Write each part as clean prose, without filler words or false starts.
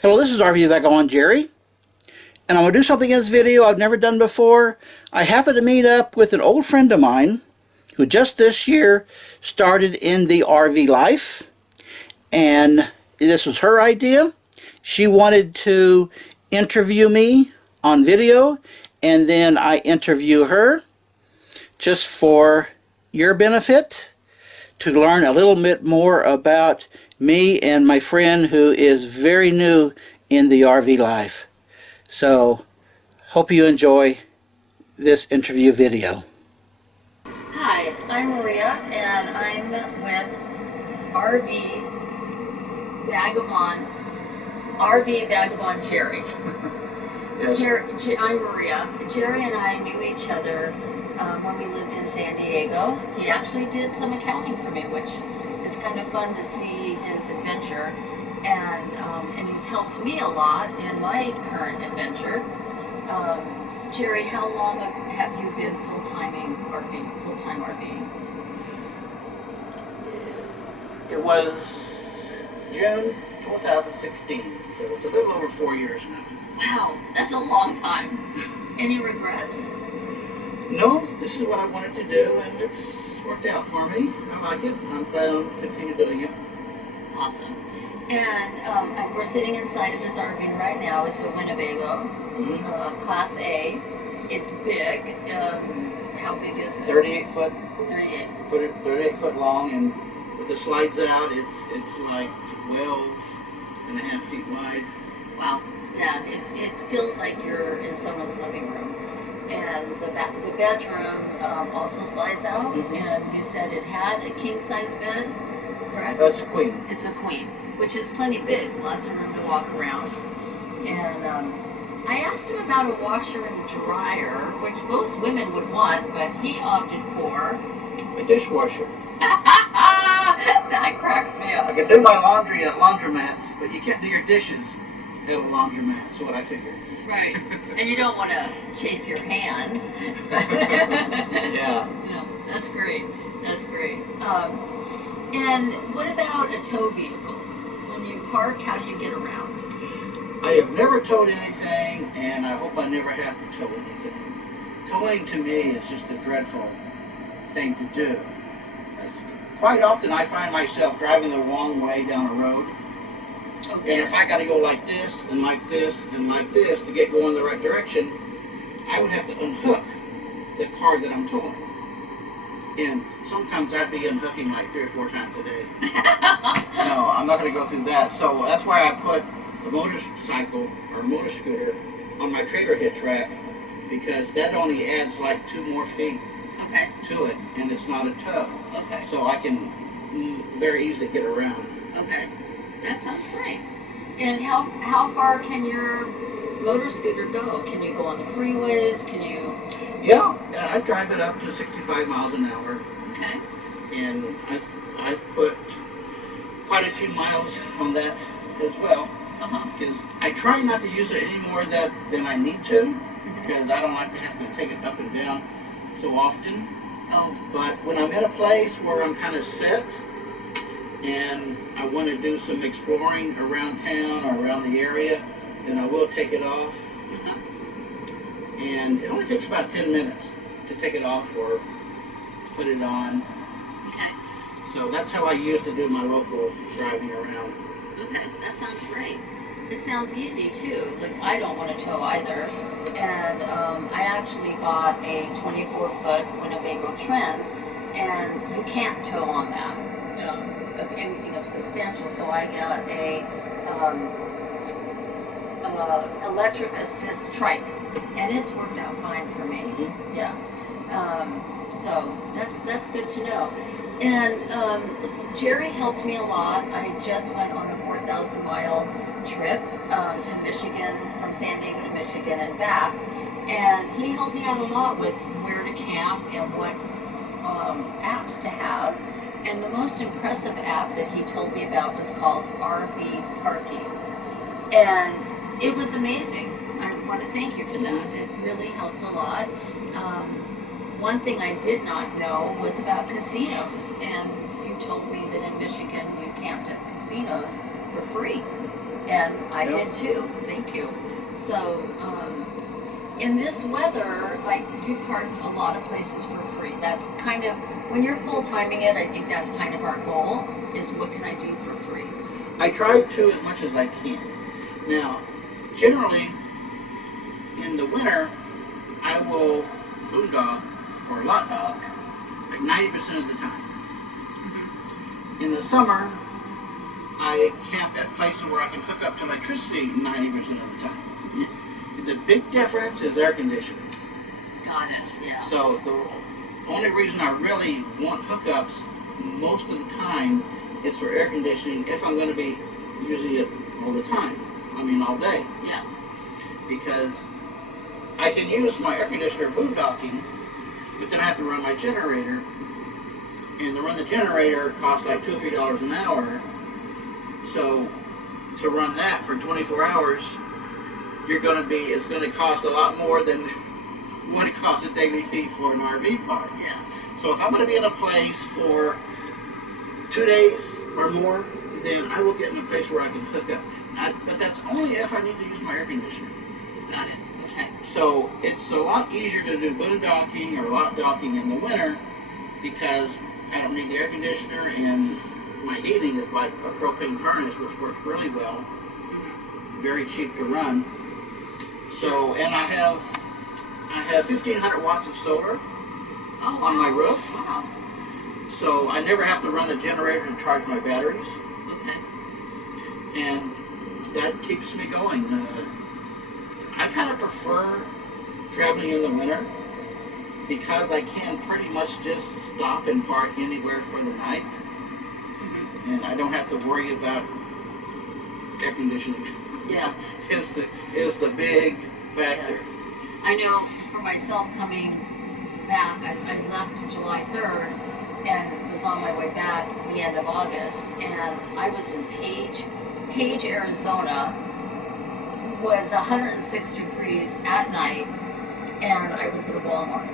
Hello, this is RV Vagabond Jerry, and I'm going to do something in this video I've never done before. I happened to meet up with an old friend of mine who just this year started in the RV life, and this was her idea. She wanted to interview me on video, and then I interview her just for your benefit, to learn a little bit more about me and my friend who is very new in the RV life. So, hope you enjoy this interview video. Hi, I'm Maria, and I'm with RV Vagabond Jerry. Yes. I'm Maria. Jerry and I knew each other when we lived in San Diego. He actually did some accounting for me, which is kind of fun to see his adventure, and he's helped me a lot in my current adventure. Jerry, how long have you been full-time RVing? It was June 2016, so it's a little over 4 years now. Wow, that's a long time. Any regrets? No, this is what I wanted to do, and it's worked out for me. I like it. I'm planning on continue doing it. Awesome. And we're sitting inside of his RV right now. It's a Winnebago, Class A. It's big. How big is it? 38 foot. 38. 38 foot long, and with the slides out, it's like 12 and a half feet wide. Wow. Yeah, it feels like you're in someone's living room. And the bedroom also slides out, and you said it had a king-size bed, correct? That's a queen. It's a queen, which is plenty big, lots of room to walk around. And I asked him about a washer and dryer, which most women would want, but he opted for A dishwasher. That cracks me up. I can do my laundry at laundromats, but you can't do your dishes at a laundromat, that's what I figured. Right. And you don't want to chafe your hands. Yeah. No, that's great. That's great. And what about a tow vehicle? When you park, how do you get around? I have never towed anything, and I hope I never have to tow anything. Towing to me is just a dreadful thing to do. Quite often I find myself driving the wrong way down a road. Okay. And if I got to go like this, and like this, and like this to get going the right direction, I would have to unhook the car that I'm towing. And sometimes I'd be unhooking like 3 or 4 times a day. No, I'm not going to go through that. So that's why I put a motorcycle or motor scooter on my trailer hitch rack, because that only adds like 2 more feet to it, and it's not a tow. Okay. So I can very easily get around. Okay. That sounds great. And how far can your motor scooter go? Can you go on the freeways? Can you? Yeah, I drive it up to 65 miles an hour. Okay. And I've put quite a few miles on that as well. Because I try not to use it any more than I need to, because I don't like to have to take it up and down so often. Oh. But when I'm in a place where I'm kind of set, and I want to do some exploring around town or around the area, then I will take it off. And it only takes about 10 minutes to take it off or put it on. Okay. So that's how I used to do my local driving around. Okay, that sounds great. It sounds easy too. Like, I don't want to tow either. And I actually bought a 24-foot Winnebago Trend, and you can't tow on that. Of anything of substantial, so I got a electric assist Trike, and it's worked out fine for me. Yeah. So that's good to know. And Jerry helped me a lot. I just went on a 4,000-mile trip to Michigan, from San Diego to Michigan and back, and he helped me out a lot with where to camp and what apps to have. And the most impressive app that he told me about was called RV Parking. And it was amazing. I want to thank you for that. It really helped a lot. One thing I did not know was about casinos. And you told me that in Michigan you camped at casinos for free. And I Yep. did too. Thank you. So, in this weather, like, you park a lot of places for free. That's kind of, when you're full-timing it, I think that's kind of our goal, is what can I do for free? I try to as much as I can. Now, generally, in the winter, I will boondock or lot dock like 90% of the time. In the summer, I camp at places where I can hook up to electricity 90% of the time. The big difference is air conditioning. Got it, yeah. So the only reason I really want hookups most of the time is for air conditioning if I'm going to be using it all the time. I mean all day. Yeah. Because I can use my air conditioner boondocking, but then I have to run my generator. And to run the generator costs like $2 or $3 an hour. So to run that for 24 hours, it's going to cost a lot more than what it costs a daily fee for an RV park. Yeah. So if I'm going to be in a place for 2 days or more, then I will get in a place where I can hook up. But that's only if I need to use my air conditioner. Got it. Okay. So it's a lot easier to do boondocking or lot docking in the winter because I don't need the air conditioner, and my heating is by a propane furnace, which works really well. Very cheap to run. So, and I have 1,500 watts of solar on my roof. Wow. So I never have to run the generator to charge my batteries. Okay. And that keeps me going. I kind of prefer traveling in the winter because I can pretty much just stop and park anywhere for the night. And I don't have to worry about air conditioning. Yeah. is the big factor. Yeah. I know for myself coming back, I left July 3rd and was on my way back the end of August, and I was in Page, Arizona. Was 106 degrees at night, and I was at a Walmart,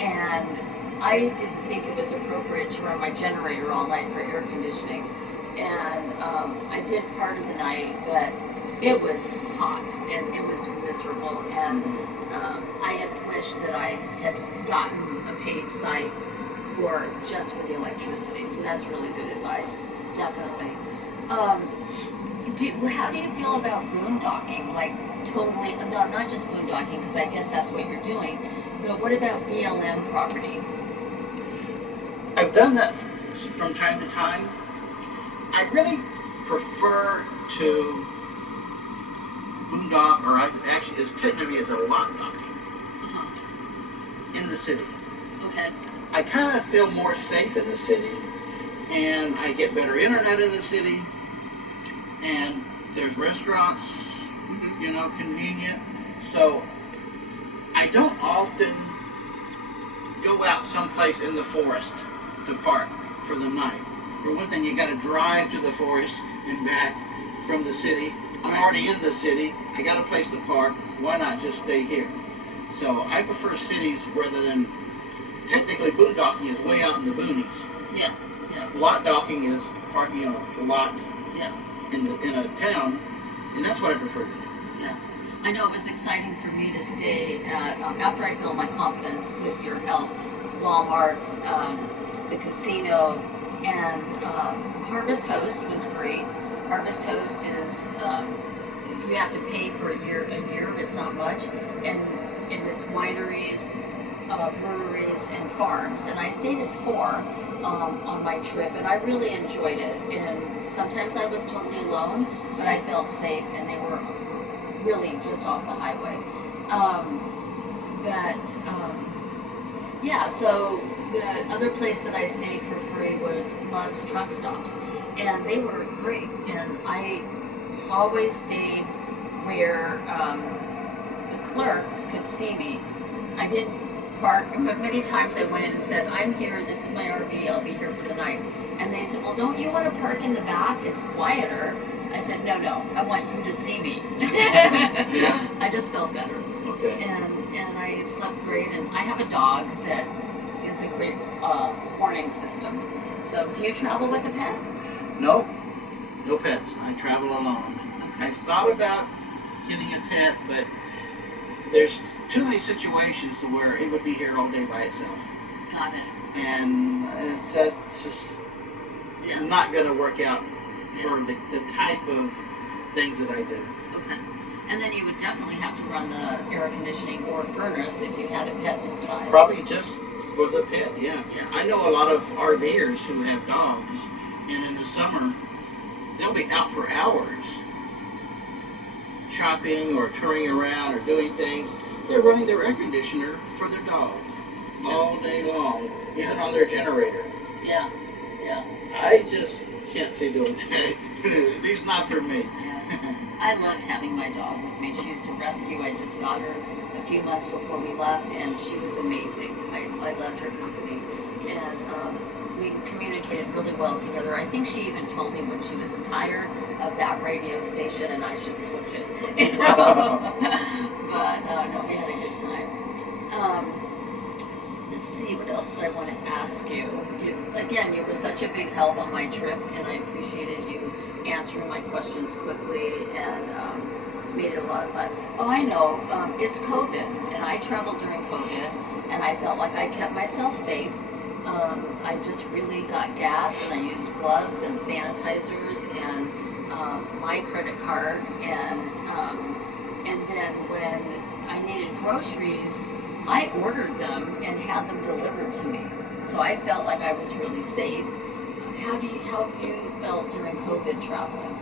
and I didn't think it was appropriate to run my generator all night for air conditioning, and I did part of the night, but it was hot and it was miserable, and I had wished that I had gotten a paid site just for the electricity. So that's really good advice, definitely. How do you feel about boondocking? Like totally, no, not just boondocking, because I guess that's what you're doing, but what about BLM property? I've done that from time to time. I really prefer to boondock, or actually it's technically as a lot docking in the city. Okay. I kind of feel more safe in the city, and I get better internet in the city, and there's restaurants, convenient. So I don't often go out someplace in the forest to park for the night. For one thing, you got to drive to the forest and back from the city. I'm already in the city. I got a place to park. Why not just stay here? So I prefer cities rather than, technically boondocking is way out in the boonies. Yeah. Yeah. Lot docking is parking in a lot Yeah. in a town, and that's what I prefer to do. Yeah. I know it was exciting for me to stay at, after I built my confidence with your help, Walmart's, the casino, and Harvest Host was great. Harvest Host is, you have to pay for a year, it's not much, and it's wineries, breweries, and farms, and I stayed at 4 on my trip, and I really enjoyed it. And sometimes I was totally alone, but I felt safe, and they were really just off the highway. Yeah, so the other place that I stayed for free was Love's Truck Stops, and they were great, and I always stayed where the clerks could see me. I didn't park, but many times I went in and said, I'm here, this is my RV, I'll be here for the night. And they said, well, don't you want to park in the back? It's quieter. I said, no, I want you to see me. I just felt better. Okay. And I slept great, and I have a dog that is a great warning system. So do you travel with a pet? No pets. I travel alone. I thought about getting a pet, but there's too many situations to where it would be here all day by itself. Got it. And that's just not going to work out for the type of things that I do. Okay. And then you would definitely have to run the air conditioning or furnace if you had a pet inside. Probably just for the pet, yeah. Yeah. I know a lot of RVers who have dogs, and in the summer, they'll be out for hours shopping or touring around or doing things. They're running their air conditioner for their dog all day long, even on their generator. Yeah, yeah. I just can't see doing that. At least not for me. Yeah. I loved having my dog with me. She was a rescue. I just got her a few months before we left, and she was amazing. I loved her company, and we communicated really well together. I think she even told me when she was tired of that radio station and I should switch it. But no, we had a good time. Let's see, what else did I want to ask you? Again, you were such a big help on my trip, and I appreciated you answering my questions quickly and made it a lot of fun. Oh, I know, it's COVID, and I traveled during COVID, and I felt like I kept myself safe. I just really got gas, and I used gloves and sanitizers and my credit card, and then when I needed groceries, I ordered them and had them delivered to me. So I felt like I was really safe. How have you felt during COVID traveling?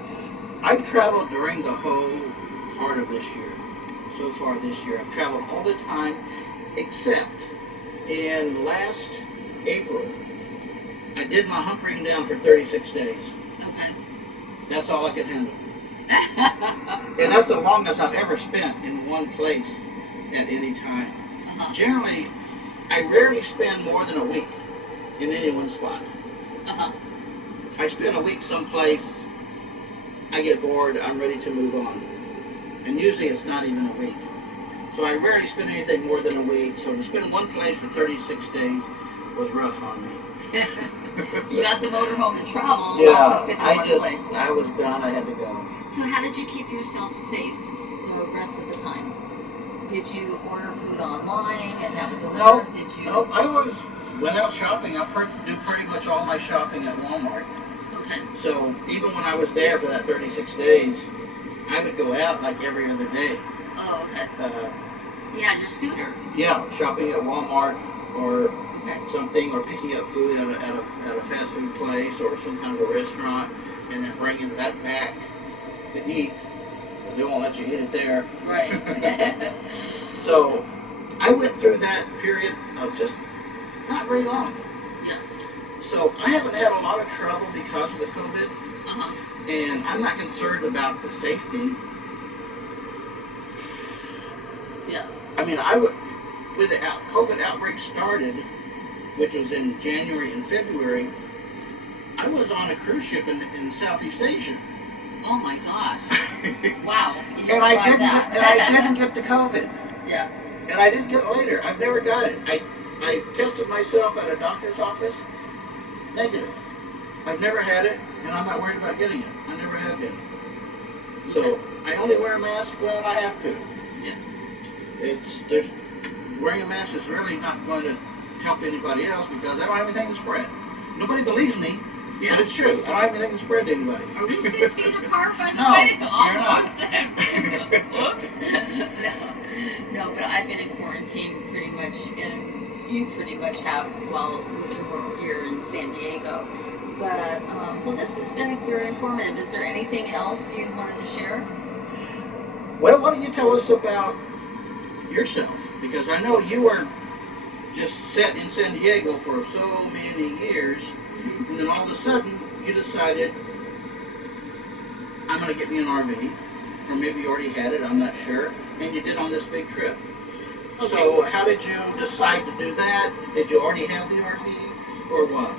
I've traveled during the whole part of this year. So far this year, I've traveled all the time, except in last April, I did my hunkering down for 36 days. Okay. That's all I could handle. And that's the longest I've ever spent in one place at any time. Uh-huh. Generally, I rarely spend more than a week in any one spot. Uh-huh. If I spend a week someplace, I get bored, I'm ready to move on. And usually it's not even a week. So I rarely spend anything more than a week, so to spend one place for 36 days was rough on me. You got the motorhome to travel, not to sit in one place. I was done, I had to go. So how did you keep yourself safe the rest of the time? Did you order food online and have it delivered? No, Did you? no, went out shopping. I do pretty much all my shopping at Walmart. Okay. So even when I was there for that 36 days, I would go out like every other day. Oh, okay. You had your scooter. Yeah, shopping at Walmart or Okay. something, or picking up food at a fast food place or some kind of a restaurant, and then bringing that back to eat. They won't let you eat it there. Right. So I went through that period of just not very long. Yeah. So I haven't had a lot of trouble because of the COVID, Uh-huh. and I'm not concerned about the safety. Yeah. I mean, when the COVID outbreak started, which was in January and February, I was on a cruise ship in Southeast Asia. Oh my gosh. Wow. You And I survived didn't get the COVID. Yeah. And I didn't get it later. I've never got it. I tested myself at a doctor's office. Negative. I've never had it, and I'm not worried about getting it. I never have been. So I only wear a mask when I have to. Yeah. Wearing a mask is really not going to help anybody else because I don't have anything to spread. Nobody believes me, Yeah. but it's true. I don't have anything to spread to anybody. Are we 6 feet apart, by the No, way? you're not. Oops. No, but I've been in quarantine pretty much, and you pretty much have while you were here in San Diego. But, well, this has been very informative. Is there anything else you wanted to share? Well, why don't you tell us about yourself? Because I know you were just set in San Diego for so many years, and then all of a sudden you decided, I'm going to get me an RV, or maybe you already had it, I'm not sure, and you did on this big trip. Okay. So how did you decide to do that? Did you already have the RV, or what?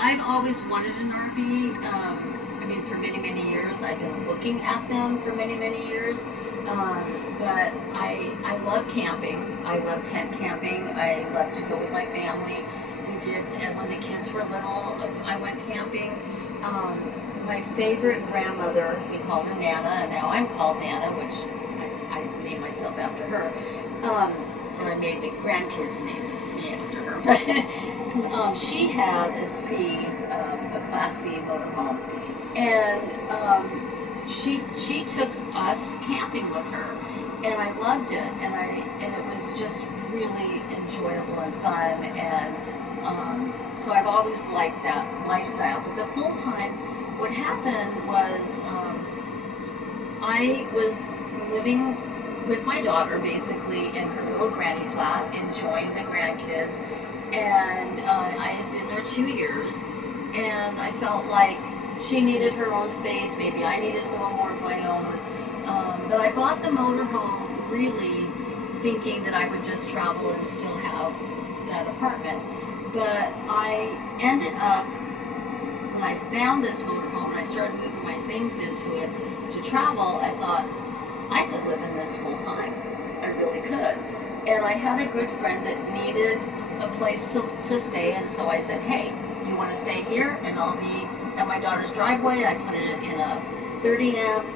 I've always wanted an RV. I mean, for many, many years. I've been looking at them for many, many years. But I love camping. I love tent camping. I love to go with my family. We did, and when the kids were little, I went camping. my favorite grandmother, we called her Nana, and now I'm called Nana, which I named myself after her. Or I made the grandkids name me after her. But she had a Class C motorhome, and she took us camping with her, and I loved it, and it was just really enjoyable and fun, and so I've always liked that lifestyle. But the full time, what happened was I was living with my daughter basically in her little granny flat, enjoying the grandkids, and I had been there 2 years, and I felt like she needed her own space, maybe I needed a little more of my own, but I bought the motorhome really thinking that I would just travel and still have that apartment. But I ended up, when I found this motorhome and I started moving my things into it to travel, I thought, I could live in this full time. I really could. And I had a good friend that needed a place to stay, and so I said, hey, you want to stay here? And I'll be at my daughter's driveway. I put it in a 30 amp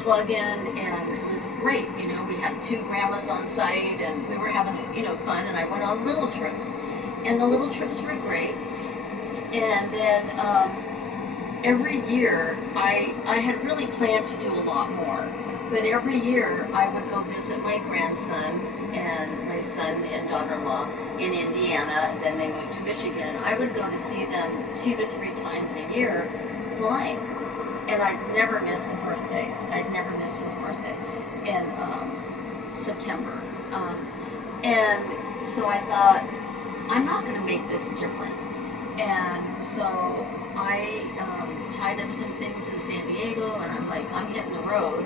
plug-in, and it was great. You know, we had 2 grandmas on site, and we were having, fun, and I went on little trips. And the little trips were great. And then every year, I had really planned to do a lot more. But every year, I would go visit my grandson and my son and daughter-in-law in Indiana, and then they moved to Michigan. And I would go to see them 2 to 3 times a year flying. And I'd never missed a birthday. I'd never missed his birthday in September. And so I thought, I'm not going to make this different. And so I tied up some things in San Diego, and I'm like, I'm hitting the road.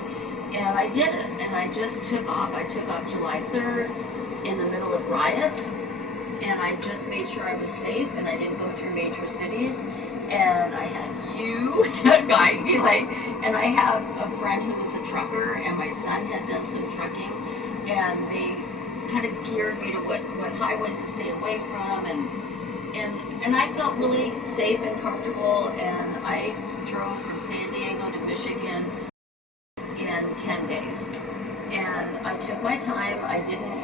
And I did it, and I just took off. I took off July 3rd in the middle of riots, and I just made sure I was safe, and I didn't go through major cities. And I had you to guide me, and I have a friend who was a trucker, and my son had done some trucking, and they kind of geared me to what highways to stay away from, and I felt really safe and comfortable, and I drove from San Diego to Michigan in 10 days. And I took my time, I didn't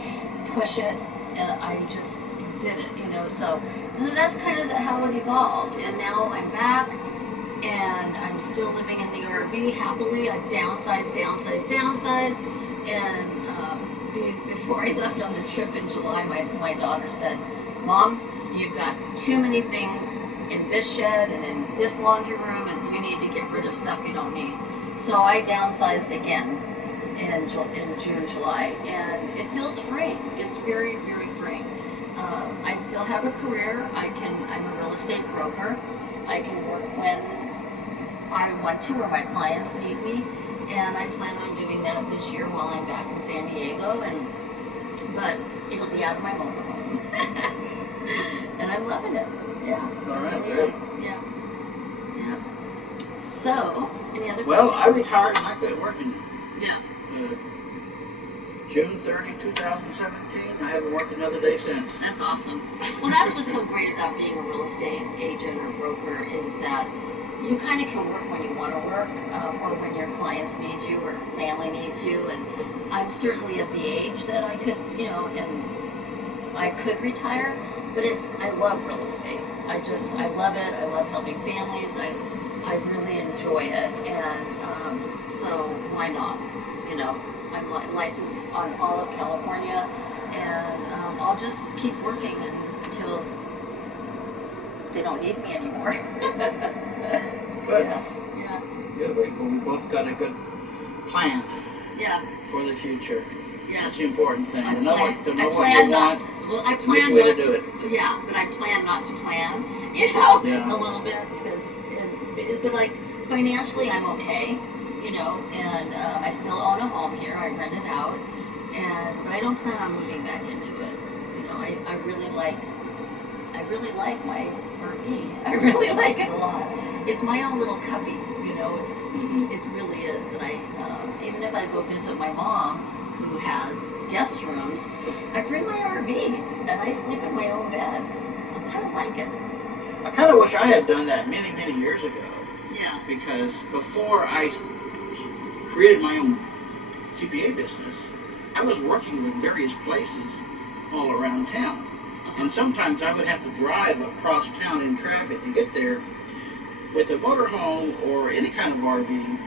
push it, I just did it, so that's kind of how it evolved. And now I'm back, and I'm still living in the RV happily. I've downsized, and before I left on the trip in July, my daughter said, Mom, you've got too many things in this shed and in this laundry room, and you need to get rid of stuff you don't need. So I downsized again in June, July, and it feels freeing. It's very, very freeing. I still have a career. I'm a real estate broker. I can work when I want to or my clients need me, and I plan on doing that this year while I'm back in San Diego, but it'll be out of my motorhome. And I'm loving it. Yeah. All right, really good. Yeah. Yeah. So, any other questions? Well, I retired and I quit working Yeah. June 30, 2017. I haven't worked another day since. That's awesome. Well, that's what's so great about being a real estate agent or broker, is that you kind of can work when you want to work, or when your clients need you or family needs you. And I'm certainly of the age that I could, and I could retire, but I love real estate. I love it. I love helping families. I really enjoy it, and so why not? I'm licensed on all of California, and I'll just keep working until they don't need me anymore. Good. Yeah. Good. We both got a good plan. Yeah. For the future. Yeah. That's the important thing. I to know what you want. I plan way not to do it. Yeah, but I plan not to plan. A little bit, but financially, I'm okay. And I still own a home here. I rent it out, but I don't plan on moving back into it. I really like my RV. I really like it a lot. It's my own little cubby. It really is. And even if I go visit my mom, who has guest rooms, I bring my RV and I sleep in my own bed. I kind of like it. I kind of wish I had done that many, many years ago. Yeah. Because before I created my own CPA business, I was working with various places all around town. And sometimes I would have to drive across town in traffic to get there. With a motorhome or any kind of RV,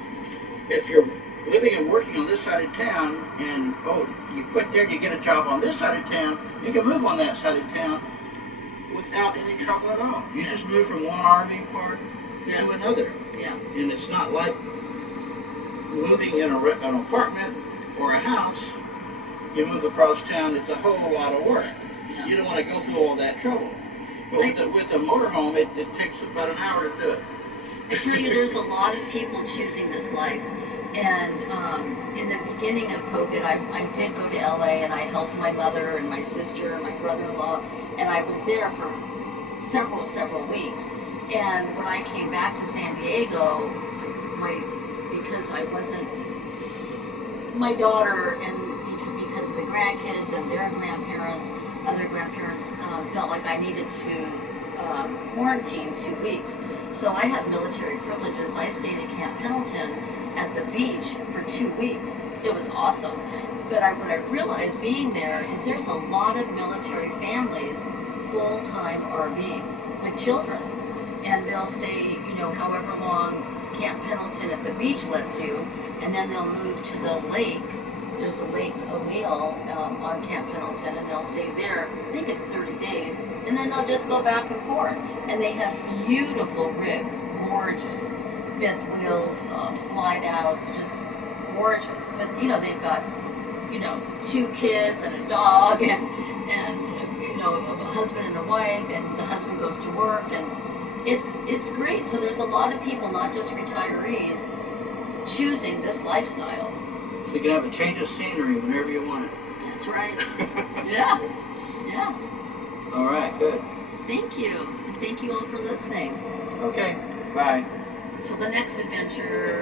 if you're living and working on this side of town and, you quit there and you get a job on this side of town, you can move on that side of town without any trouble at all. You just move from one RV park to another. Yeah. And it's not like moving in an apartment or a house. You move across town, it's a whole lot of work. Yeah. You don't want to go through all that trouble. But with a motorhome, it takes about an hour to do it. I tell you, there's a lot of people choosing this life. And in the beginning of COVID, I did go to LA and I helped my mother and my sister and my brother-in-law. And I was there for several weeks. And when I came back to San Diego, because I wasn't, my daughter and because of the grandkids and their grandparents, other grandparents felt like I needed to quarantine 2 weeks. So I have military privileges. I stayed at Camp Pendleton at the beach for 2 weeks. It was awesome. But what I realized being there is there's a lot of military families full-time RVing with children. And they'll stay, however long Camp Pendleton at the beach lets you, and then they'll move to the lake. There's a Lake O'Neill on Camp Pendleton, and they'll stay there. I think it's 30 days, and then they'll just go back and forth. And they have beautiful rigs, gorgeous, fifth wheels, slide outs, just gorgeous. But they've got 2 kids and a dog, and a husband and a wife, and the husband goes to work, and it's great. So there's a lot of people, not just retirees, choosing this lifestyle. So you can have a change of scenery whenever you want it. That's right. Yeah. All right, good. Thank you. And thank you all for listening. Okay, bye. Till the next adventure.